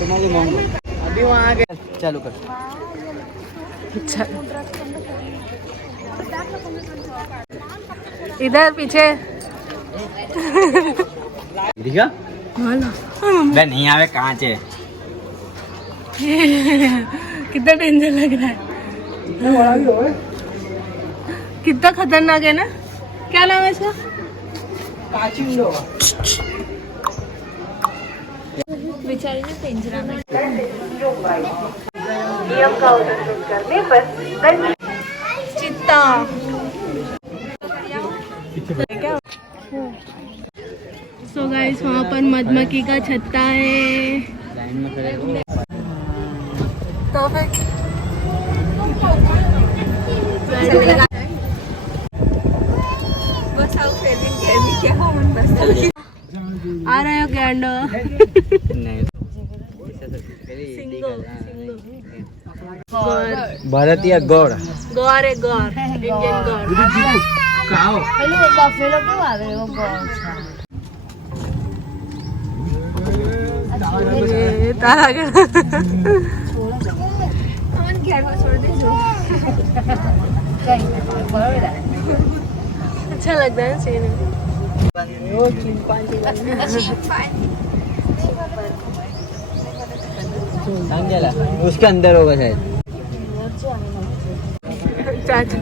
तुम्हारी मांग अभी वहाँ गए चालू कर। इधर पीछे नहीं आवे कहाँ से कितना डेंजर लग रहा है, कितना खतरनाक है ना। क्या नाम है इसका? बेचारी ने पिंजरा में नियम का उल्लंघन करने पर चित्ता। सो गाइस वहाँ पर मधुमक्खी का छत्ता है। लाइन में खड़े हो। तो फिर आ रहे हो गैंडो? भारतीय गौड़ गौर है, गौर इंडियन गौर। तारागढ़ अच्छा लगता है सीन में। उसके अंदर होगा शायद। चाचा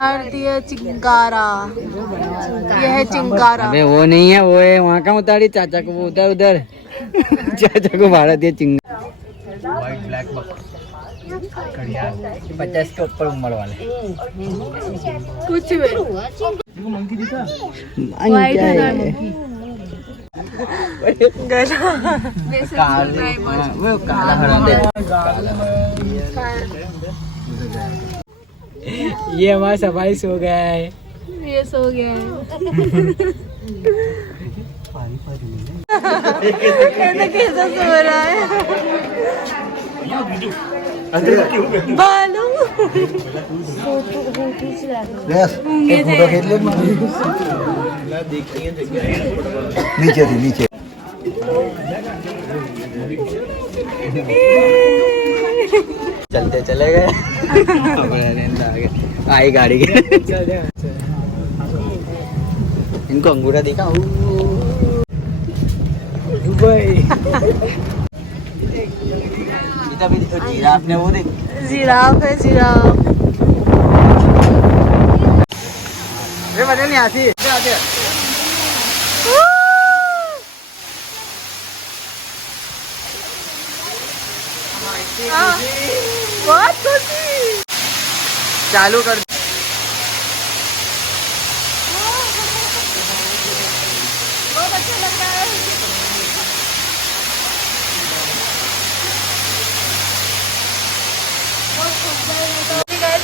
भारतीय चिंकारा, यह है चिंकारा। अबे वो नहीं है, वो है वहाँ का उतारी चाचा को, वो उधर उधर चाचा को भारतीय चिंगारा। व्हाइट ब्लैक 50 के ऊपर उम्र वाले कुछ भी व्हाइट है। ये हमारा सफाई सो गया है, ये सो गया है। कैसा सो रहा है बालू। नीचे थी नीचे। चलते चले गए आई गाड़ी के। इनको अंगूरा दिखा दुबई। जिराफ ने वो देख, जिराफ है जिराफ। मजा नहीं आती। बहुत खुशी। चालू कर। बहुत अच्छा लग रहा है।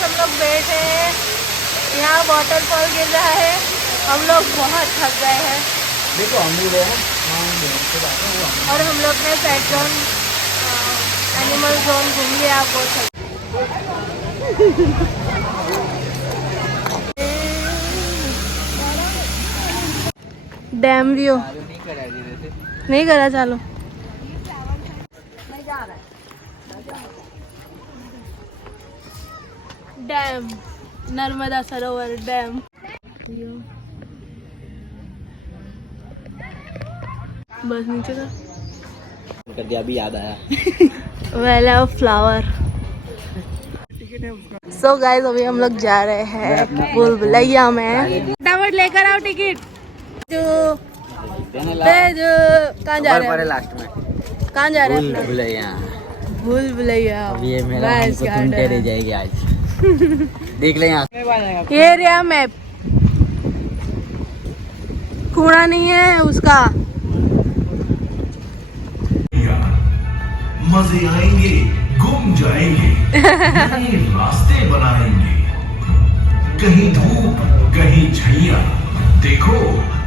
हम लोग बैठे हैं, यहाँ वाटरफॉल गिर रहा है, हम लोग बहुत थक गए हैं। देखो हम भी गए हैं और हम लोग ने पेट जोन, एनिमल जोन घूम लिया। आप बहुत थक डैम व्यू नहीं करा। चलो डैम, नर्मदा सरोवर डैम। बस नीचे का कर दिया, अभी याद आया। वेला फ्लावर। सो गाइस अभी हम लोग जा रहे हैं भूलभुलैया में। फटाफट लेकर आओ टिकट। जो कहाँ जा रहे हैं? लास्ट में कहाँ जा रहे हैं? भूलभुलैया। ये मेरा हमको ढूंढते रह जाएगी आज। देख ले यहाँ। ये रहा मैप, कूड़ा नहीं है उसका। मजे आएंगे, गुम जाएंगे, नए रास्ते बनाएंगे। कहीं धूप कहीं छैया, देखो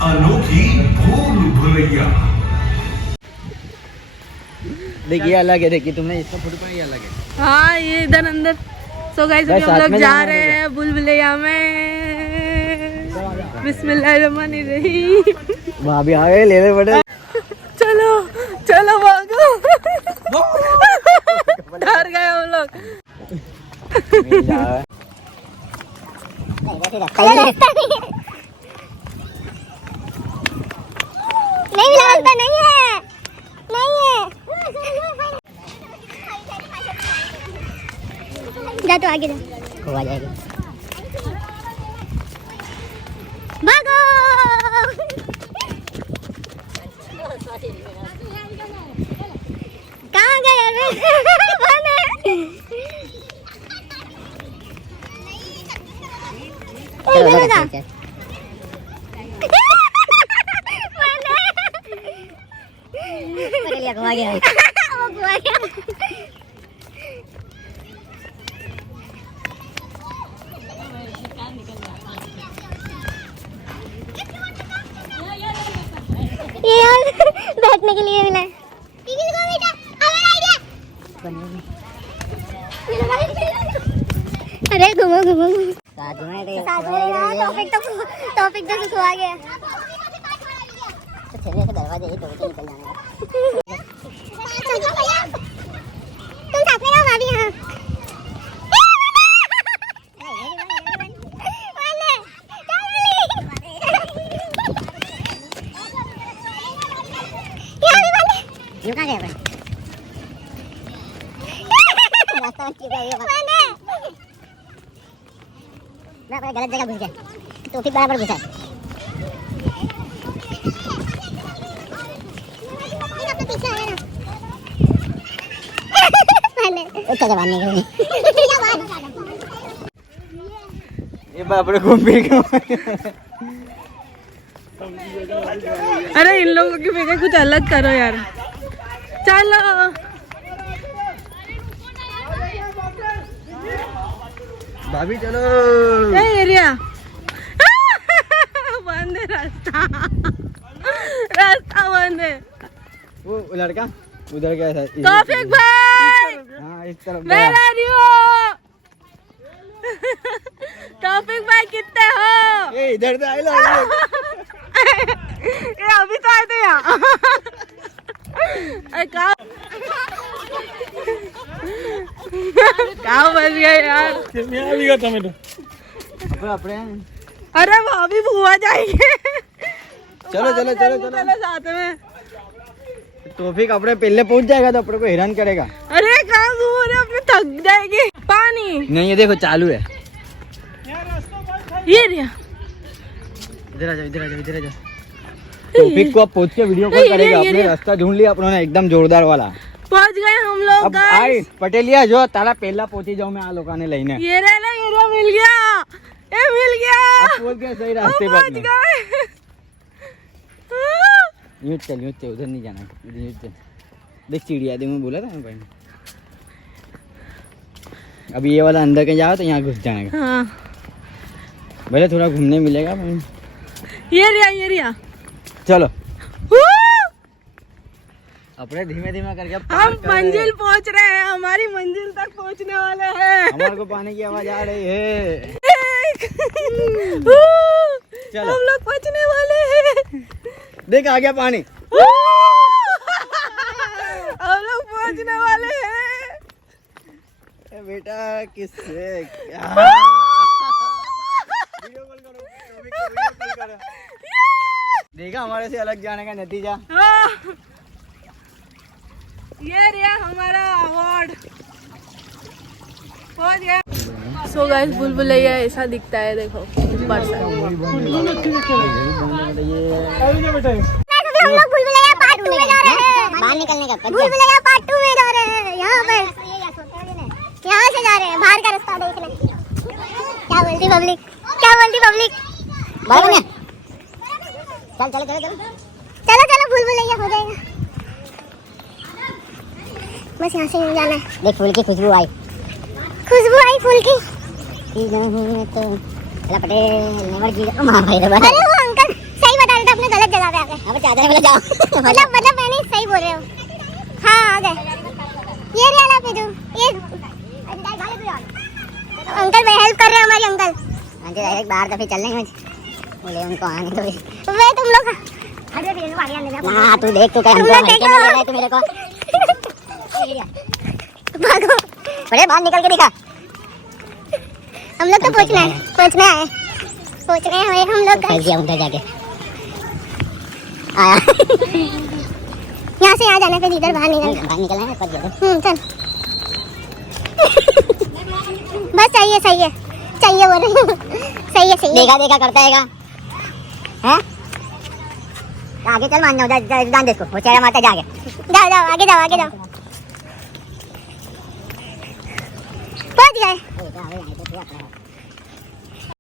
अनोखी भूल भुलैया। देखिए अलग है, देखिए तुमने इसका फोटो ही अलग है। हाँ ये इधर अंदर सो गाइस अभी हम लोग जा रहे हैं बुलबुलैया में। बिस्मिल्लाहिर्रहमानिर्रहीम। भाभी आ गए, ले ले बड़े। चलो चलो भागो। डर गए हम लोग। नहीं मिला रास्ता, नहीं है, नहीं है। जा तो आगे जा, आ जाएगी। भागो। कहाँ गए यार? बैठने के लिए मिला है। अरे घूमो घूमो टॉपिक तो सुखवा गया। दरवाजे ही निकल जाने तुम साथ में रहो, भाभी। हाँ यू कहाँ गए? रास्ता मैं गलत जगह घुस गया, तो फिर बराबर घुसा। ये बापरे घूम फिर के। अरे इन लोगों की फिक्र कुछ अलग करो यार। चलो भाभी चलो। एरिया बंद है, रास्ता बंद है। वो लड़का उधर गया था। तौफीक भाई, हाँ इस तरफ मैं आ रही हूँ। तौफीक भाई कितने हो? ये इधर से आए लोग। ये अभी तो आए थे यहाँ। क्या बच गया यार। अपने अरे भाभी बुआ जाएंगे। चलो चलो चलो चलो साथ में। तौफीक अपने पहले पहुंच जाएगा तो अपने को हैरान करेगा। अरे कहाँ घूम रहे, अपने थक जाएगी। पानी नहीं, ये देखो चालू है। ये रिया, इधर आ जाओ, इधर आ जाओ, इधर आ जाओ। तौफीक को अब पहुंच के वीडियो कॉल करेगा। अपने रास्ता ढूंढ लिया अपनों ने, एकदम जोरदार वाला। पहुंच गए हम लोग। अब आई पटेलिया जो तारा पहला पहुंची जाओ, मैं आ लोग आने लेने। ये रहा ना, ये रहा, मिल गया, ये मिल गया। अब पहुंच गए सही रास्ते पर। पहुंच गए। यूं चल उधर नहीं जाना, यूं चल। देख चिड़िया दे, मैं बोला था भाई। अब ये वाला अंदर कहीं जाओ तो यहाँ घुस जाएगा। हाँ भले थोड़ा घूमने मिलेगा। ये रिया चलो अपने धीमे धीमे करके हम मंजिल पहुंच रहे हैं, हमारी मंजिल तक पहुंचने वाले हैं। हमारे को पानी की आवाज आ रही है। चलो हम लोग पहुंचने वाले हैं। देख आ गया पानी। हम लोग पहुंचने वाले हैं। बेटा किससे वीडियो कॉल करो, वीडियो कॉल करो। देखा हमारे से अलग जाने का नतीजा। ये रहा हमारा अवार्ड। पहुंच गया। सो गाइस बुलबुलैया ऐसा दिखता है, देखो ऊपर से। हम लोग बुलबुलैया पार्ट 2 में जा रहे हैं। बाहर निकलने का बुलबुलैया पार्ट 2 में जा रहे हैं। यहाँ से जा रहे हैं, बाहर का रास्ता देखने। क्या बोलती पब्लिक, क्या बोलती पब्लिक? चल चलो चलो चलो चलो चलो, बुलबुलैया हो जाएगा। बस यहाँ से जाना है। देख फूल की खुशबू आई, खुशबू आई फूल की। तो पटेल नेवर गिव। अरे वो अंकल सही बता रहे थे, अपने गलत जगह पे आ गए। अब चादर वाला जाओ। मतलब मैंने सही बोल रहे हो। हाँ आ गए। ये रियाला पे जो ये अंकल भाई हेल्प कर रहे हैं हमारी अंकल। अंकल डायरेक्ट बाहर तो फिर चल लेंगे बोले उनको आने दो वे तुम लोग ना तू देख तू क्या हमको हल्के में ले रहा है तू मेरे को भागो अरे बाहर निकल के दिखा। हम लोग तो पहुंचना है पहुंच रहे हैं हम लोग फंस गया उधर जाके आया यहाँ से यहाँ जाना फिर इधर बाहर निकलना है चल बस चाहिए बोल रही हूँ सही है देखा करता है हैं आगे चल मान जाओ जान दे इसको वो चेहरा मारता जाके जाओ आगे जाओ पहुंच गए